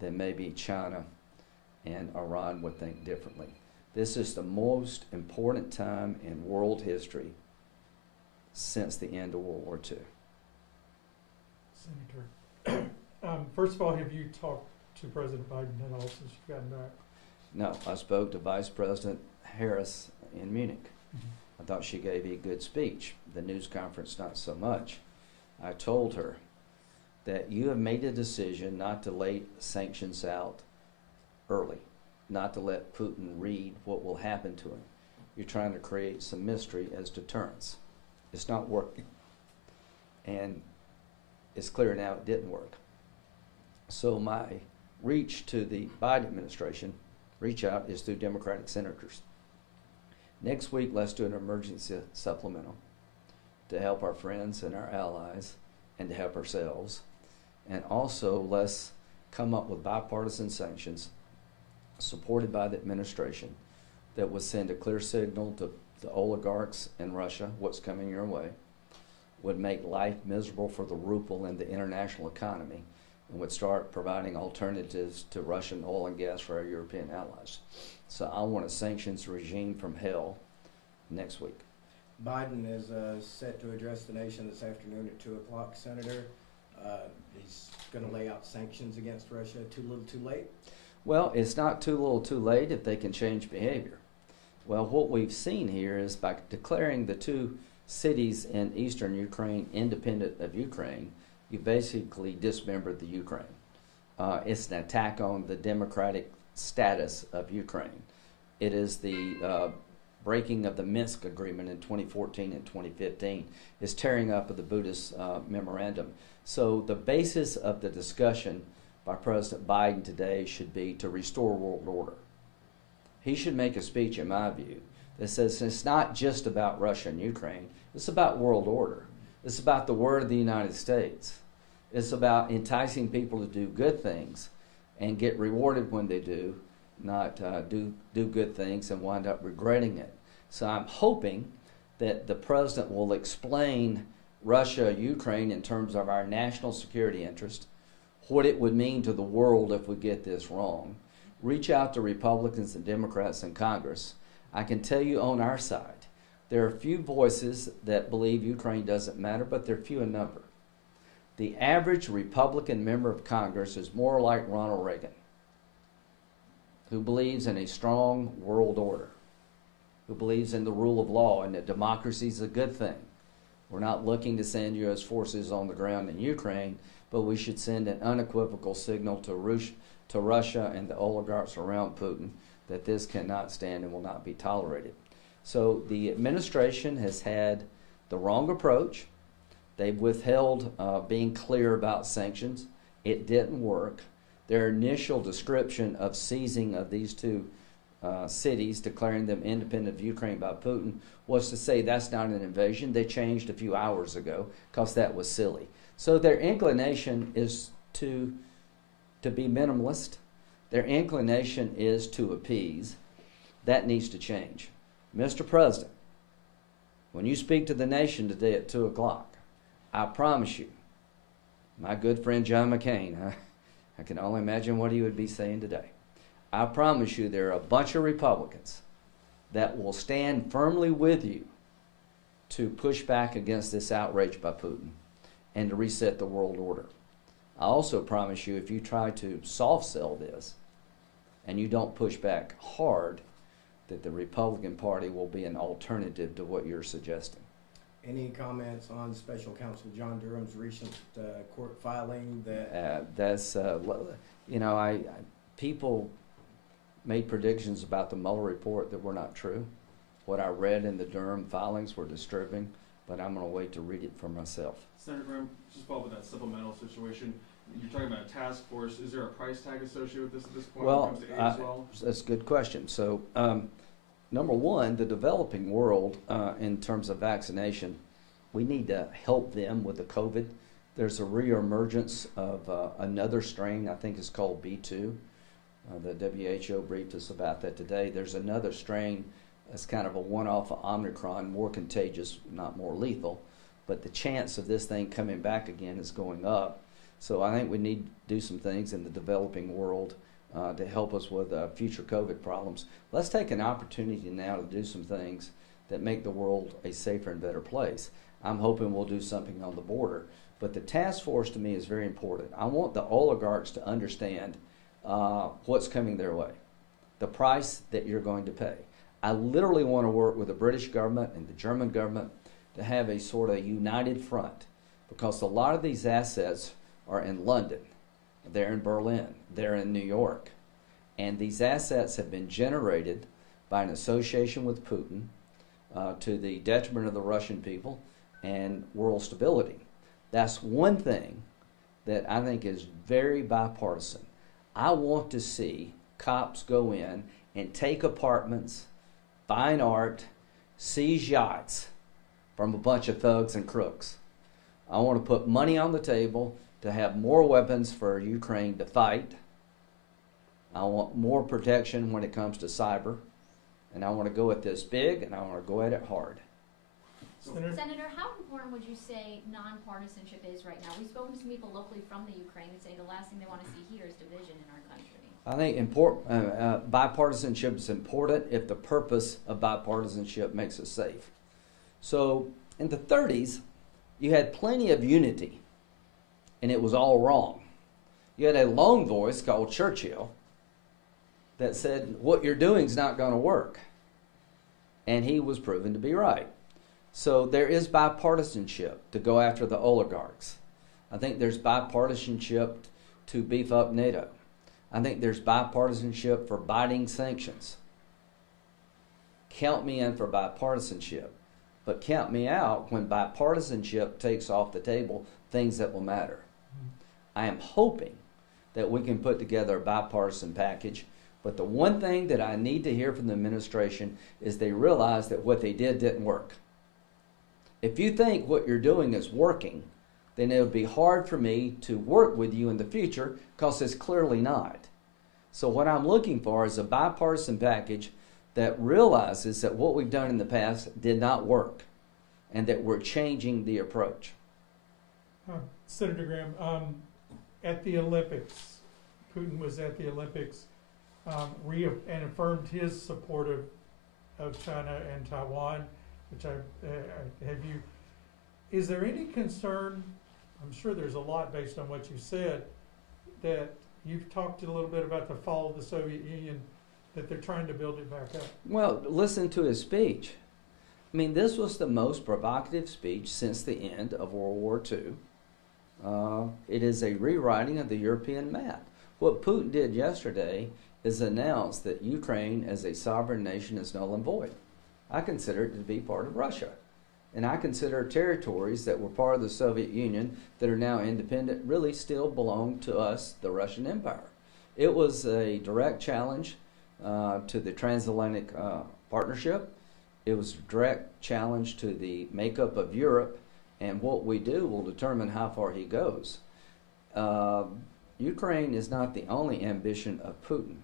then maybe China and Iran would think differently. This is the most important time in world history since the end of World War II. Senator, first of all, have you talked to President Biden at all since you've gotten back? No, I spoke to Vice President Harris in Munich. Mm-hmm. I thought she gave a good speech. The news conference, not so much. I told her that you have made a decision not to lay sanctions out early, not to let Putin read what will happen to him. You're trying to create some mystery as deterrence. It's not working. And it's clear now it didn't work. So my reach to the Biden administration, reach out, is through Democratic senators. Next week, let's do an emergency supplemental to help our friends and our allies and to help ourselves. And also, let's come up with bipartisan sanctions supported by the administration that would send a clear signal to the oligarchs in Russia, what's coming your way, would make life miserable for the ruble and the international economy, and would start providing alternatives to Russian oil and gas for our European allies. So I want a sanctions regime from hell next week. Biden is set to address the nation this afternoon at 2 o'clock, Senator. He's going to lay out sanctions against Russia. Too little, too late? Well, it's not too little, too late if they can change behavior. Well, what we've seen here is by declaring the two cities in eastern Ukraine independent of Ukraine, you basically dismembered the Ukraine. It's an attack on the democratic status of Ukraine. It is the breaking of the Minsk agreement in 2014 and 2015. It's tearing up of the Buddhist memorandum. So the basis of the discussion by President Biden today should be to restore world order. He should make a speech, in my view, that says it's not just about Russia and Ukraine, it's about world order. It's about the word of the United States. It's about enticing people to do good things and get rewarded when they do, not do good things and wind up regretting it. So I'm hoping that the president will explain Russia, Ukraine in terms of our national security interest, what it would mean to the world if we get this wrong. Reach out to Republicans and Democrats in Congress. I can tell you on our side, there are few voices that believe Ukraine doesn't matter, but they're few in number. The average Republican member of Congress is more like Ronald Reagan, who believes in a strong world order, who believes in the rule of law and that democracy is a good thing. We're not looking to send U.S. forces on the ground in Ukraine, but we should send an unequivocal signal to Russia and the oligarchs around Putin that this cannot stand and will not be tolerated. So the administration has had the wrong approach. They've withheld being clear about sanctions. It didn't work. Their initial description of seizing of these two cities, declaring them independent of Ukraine by Putin, was to say that's not an invasion. They changed a few hours ago because that was silly. So their inclination is to be minimalist. Their inclination is to appease. That needs to change. Mr. President, when you speak to the nation today at 2 o'clock, I promise you, my good friend John McCain, I can only imagine what he would be saying today. I promise you there are a bunch of Republicans that will stand firmly with you to push back against this outrage by Putin and to reset the world order. I also promise you if you try to soft sell this and you don't push back hard, that the Republican Party will be an alternative to what you're suggesting. Any comments on Special Counsel John Durham's recent court filing that... people made predictions about the Mueller report that were not true. What I read in the Durham filings were disturbing, but I'm going to wait to read it for myself. Senator Graham, just follow up with that supplemental situation. You're talking about a task force. Is there a price tag associated with this at this point Well, when it comes to aid as well? That's a good question. So, number one, the developing world, in terms of vaccination, we need to help them with the COVID. There's a reemergence of another strain, I think it's called B2. The WHO briefed us about that today. There's another strain that's kind of a one-off of Omicron, more contagious, not more lethal, but the chance of this thing coming back again is going up. So I think we need to do some things in the developing world to help us with future COVID problems. Let's take an opportunity now to do some things that make the world a safer and better place. I'm hoping we'll do something on the border. But the task force to me is very important. I want the oligarchs to understand what's coming their way, the price that you're going to pay. I literally want to work with the British government and the German government to have a sort of united front, because a lot of these assets are in London, they're in Berlin, they're in New York, and these assets have been generated by an association with Putin to the detriment of the Russian people and world stability. That's one thing that I think is very bipartisan. I want to see cops go in and take apartments, fine art, seize yachts from a bunch of thugs and crooks. I want to put money on the table to have more weapons for Ukraine to fight. I want more protection when it comes to cyber. And I want to go at this big, and I want to go at it hard. Senator, how important would you say nonpartisanship is right now? We've spoken to some people locally from the Ukraine who say the last thing they want to see here is division in our country. I think bipartisanship is important if the purpose of bipartisanship makes us safe. So in the 30s, you had plenty of unity, and it was all wrong. You had a lone voice called Churchill that said, what you're doing is not going to work. And he was proven to be right. So there is bipartisanship to go after the oligarchs. I think there's bipartisanship to beef up NATO. I think there's bipartisanship for biting sanctions. Count me in for bipartisanship. But count me out when bipartisanship takes off the table things that will matter. I am hoping that we can put together a bipartisan package. But the one thing that I need to hear from the administration is they realize that what they did didn't work. If you think what you're doing is working, then it would be hard for me to work with you in the future, because it's clearly not. So what I'm looking for is a bipartisan package that realizes that what we've done in the past did not work, and that we're changing the approach. Senator Graham, at the Olympics, Putin was at the Olympics and affirmed his support of China and Taiwan, which have you. Is there any concern? I'm sure there's a lot based on what you said, that you've talked a little bit about the fall of the Soviet Union, that they're trying to build it back up. Well, listen to his speech. I mean, this was the most provocative speech since the end of World War II. It is a rewriting of the European map. What Putin did yesterday is announce that Ukraine as a sovereign nation is null and void. I consider it to be part of Russia. And I consider territories that were part of the Soviet Union that are now independent really still belong to us, the Russian Empire. It was a direct challenge to the transatlantic partnership. It was a direct challenge to the makeup of Europe, and what we do will determine how far he goes. Ukraine is not the only ambition of Putin.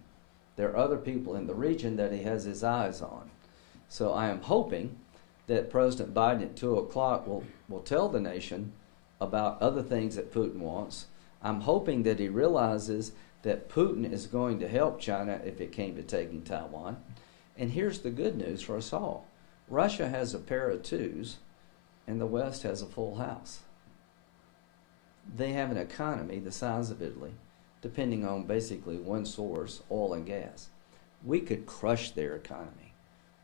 There are other people in the region that he has his eyes on. So I am hoping that President Biden at 2 o'clock will tell the nation about other things that Putin wants. I'm hoping that he realizes that Putin is going to help China if it came to taking Taiwan. And here's the good news for us all. Russia has a pair of twos, and the West has a full house. They have an economy the size of Italy, depending on basically one source, oil and gas. We could crush their economy.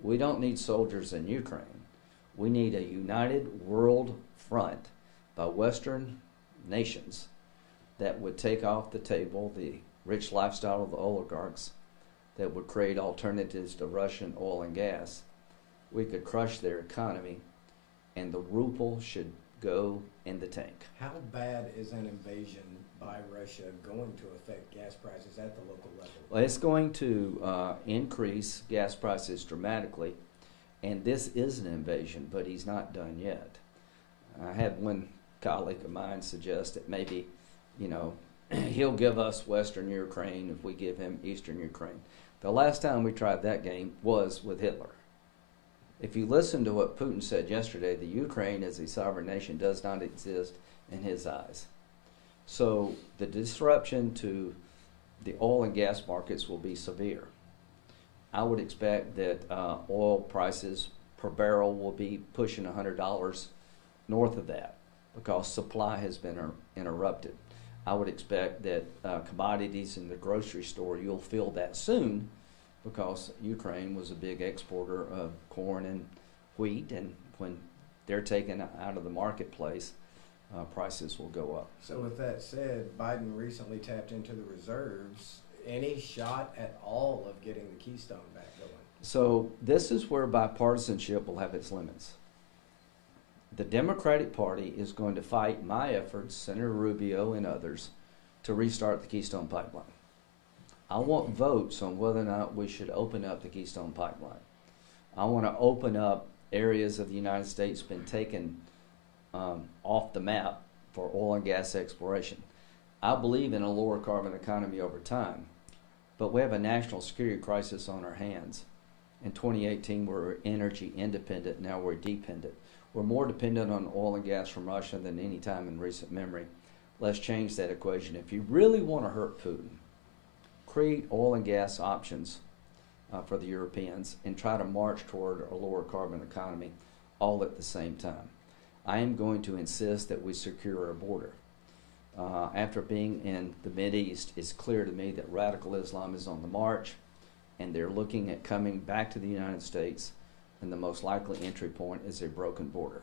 We don't need soldiers in Ukraine. We need a united world front by Western nations that would take off the table the rich lifestyle of the oligarchs, that would create alternatives to Russian oil and gas. We could crush their economy, and the ruble should go in the tank. How bad is an invasion by Russia going to affect gas prices at the local level? Well, it's going to increase gas prices dramatically, and this is an invasion, but he's not done yet. I had one colleague of mine suggest that maybe, he'll give us Western Ukraine if we give him Eastern Ukraine. The last time we tried that game was with Hitler. If you listen to what Putin said yesterday, the Ukraine as a sovereign nation does not exist in his eyes. So the disruption to the oil and gas markets will be severe. I would expect that oil prices per barrel will be pushing $100 north of that because supply has been interrupted. I would expect that commodities in the grocery store, you'll feel that soon because Ukraine was a big exporter of corn and wheat, and when they're taken out of the marketplace, prices will go up. So with that said, Biden recently tapped into the reserves. Any shot at all of getting the Keystone back going? So this is where bipartisanship will have its limits. The Democratic Party is going to fight my efforts, Senator Rubio and others, to restart the Keystone Pipeline. I want votes on whether or not we should open up the Keystone Pipeline. I want to open up areas of the United States been taken off the map for oil and gas exploration. I believe in a lower carbon economy over time, but we have a national security crisis on our hands. In 2018, we were energy independent. Now we're dependent. We're more dependent on oil and gas from Russia than any time in recent memory. Let's change that equation. If you really want to hurt Putin, create oil and gas options for the Europeans and try to march toward a lower carbon economy all at the same time. I am going to insist that we secure our border. After being in the Mideast, it's clear to me that radical Islam is on the march, and they're looking at coming back to the United States, and the most likely entry point is a broken border.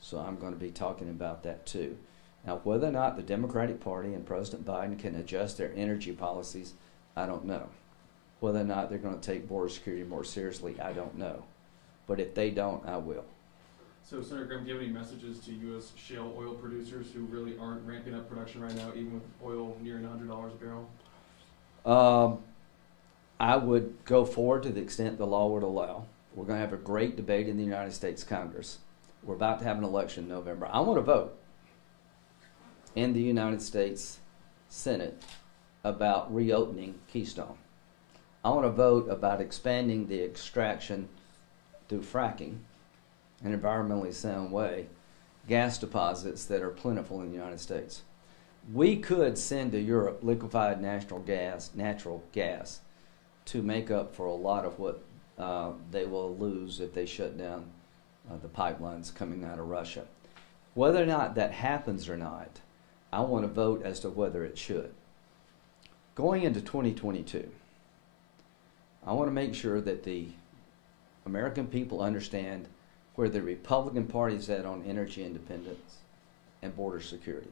So I'm going to be talking about that too. Now, whether or not the Democratic Party and President Biden can adjust their energy policies, I don't know. Whether or not they're going to take border security more seriously, I don't know. But if they don't, I will. So, Senator Graham, do you have any messages to U.S. shale oil producers who really aren't ramping up production right now, even with oil nearing $100 a barrel? I would go forward to the extent the law would allow. We're going to have a great debate in the United States Congress. We're about to have an election in November. I want to vote in the United States Senate about reopening Keystone. I want to vote about expanding the extraction through fracking, an environmentally sound way, gas deposits that are plentiful in the United States. We could send to Europe liquefied natural gas to make up for a lot of what they will lose if they shut down the pipelines coming out of Russia. Whether or not that happens or not, I want to vote as to whether it should. Going into 2022, I want to make sure that the American people understand where the Republican Party is at on energy independence and border security.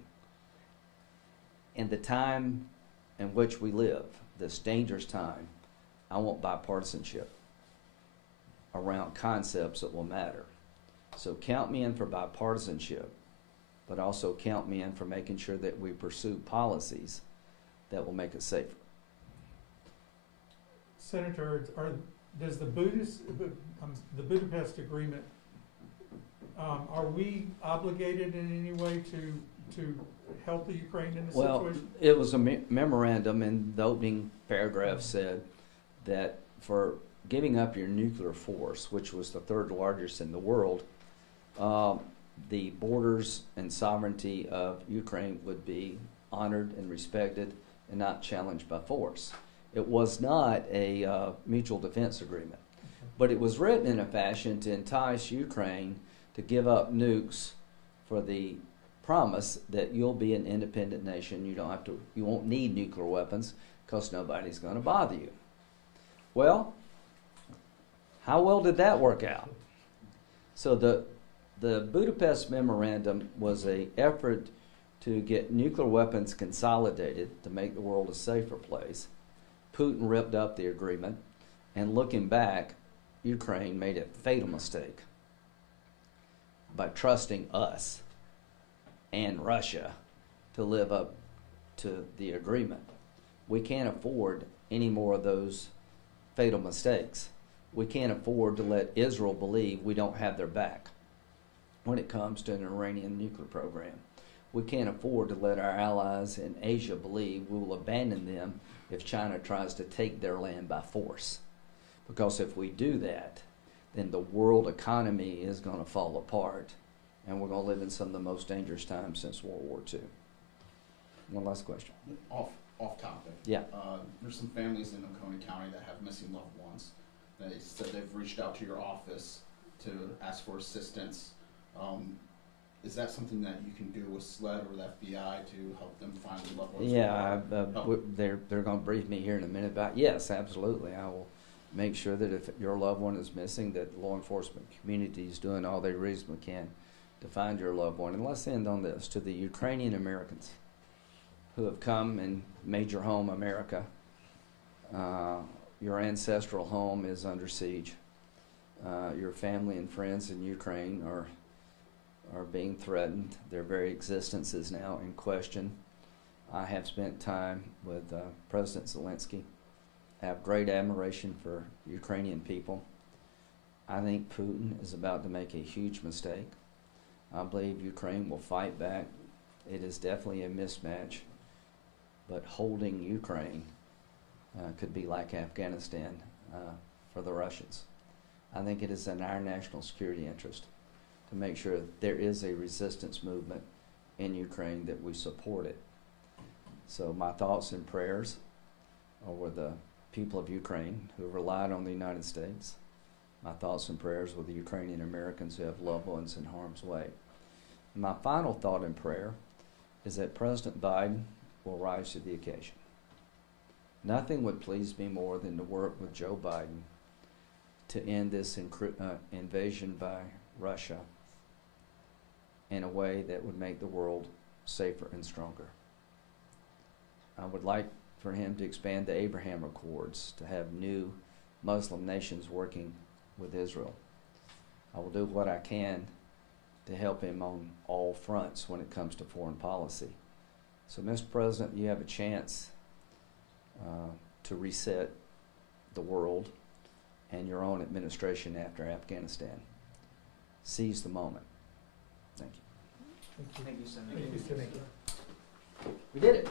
In the time in which we live, this dangerous time, I want bipartisanship around concepts that will matter. So count me in for bipartisanship, but also count me in for making sure that we pursue policies that will make us safer. Senator, does the Budapest Agreement, are we obligated in any way to help the Ukraine in this situation? It was a memorandum, and the opening paragraph said that for giving up your nuclear force, which was the third largest in the world, the borders and sovereignty of Ukraine would be honored and respected and not challenged by force. It was not a mutual defense agreement, but it was written in a fashion to entice Ukraine to give up nukes for the promise that you'll be an independent nation. You won't need nuclear weapons because nobody's going to bother you. Well, how well did that work out? So the Budapest Memorandum was an effort to get nuclear weapons consolidated to make the world a safer place. Putin ripped up the agreement, and looking back, Ukraine made a fatal mistake by trusting us and Russia to live up to the agreement. We can't afford any more of those fatal mistakes. We can't afford to let Israel believe we don't have their back when it comes to an Iranian nuclear program. We can't afford to let our allies in Asia believe we will abandon them if China tries to take their land by force. Because if we do that, then the world economy is going to fall apart, and we're going to live in some of the most dangerous times since World War II. One last question. Off topic. Yeah. There's some families in Oconee County that have missing loved ones. They said they've reached out to your office to ask for assistance. Is that something that you can do with SLED or the FBI to help them find their loved ones? Yeah, they're going to brief me here in a minute about. Yes, absolutely. I will make sure that if your loved one is missing, that the law enforcement community is doing all they reasonably can to find your loved one. And let's end on this: to the Ukrainian Americans who have come and made your home America. Your ancestral home is under siege. Your family and friends in Ukraine are being threatened. Their very existence is now in question. I have spent time with President Zelensky. I have great admiration for Ukrainian people. I think Putin is about to make a huge mistake. I believe Ukraine will fight back. It is definitely a mismatch, but holding Ukraine could be like Afghanistan for the Russians. I think it is in our national security interest to make sure that there is a resistance movement in Ukraine, that we support it. So my thoughts and prayers are with the people of Ukraine who have relied on the United States. My thoughts and prayers with the Ukrainian Americans who have loved ones in harm's way. My final thought and prayer is that President Biden will rise to the occasion. Nothing would please me more than to work with Joe Biden to end this invasion by Russia in a way that would make the world safer and stronger. I would like for him to expand the Abraham Accords, to have new Muslim nations working with Israel. I will do what I can to help him on all fronts when it comes to foreign policy. So, Mr. President, you have a chance to reset the world and your own administration after Afghanistan. Seize the moment. Thank you. Thank you. Thank you, Senator. Thank you, Senator. We did it.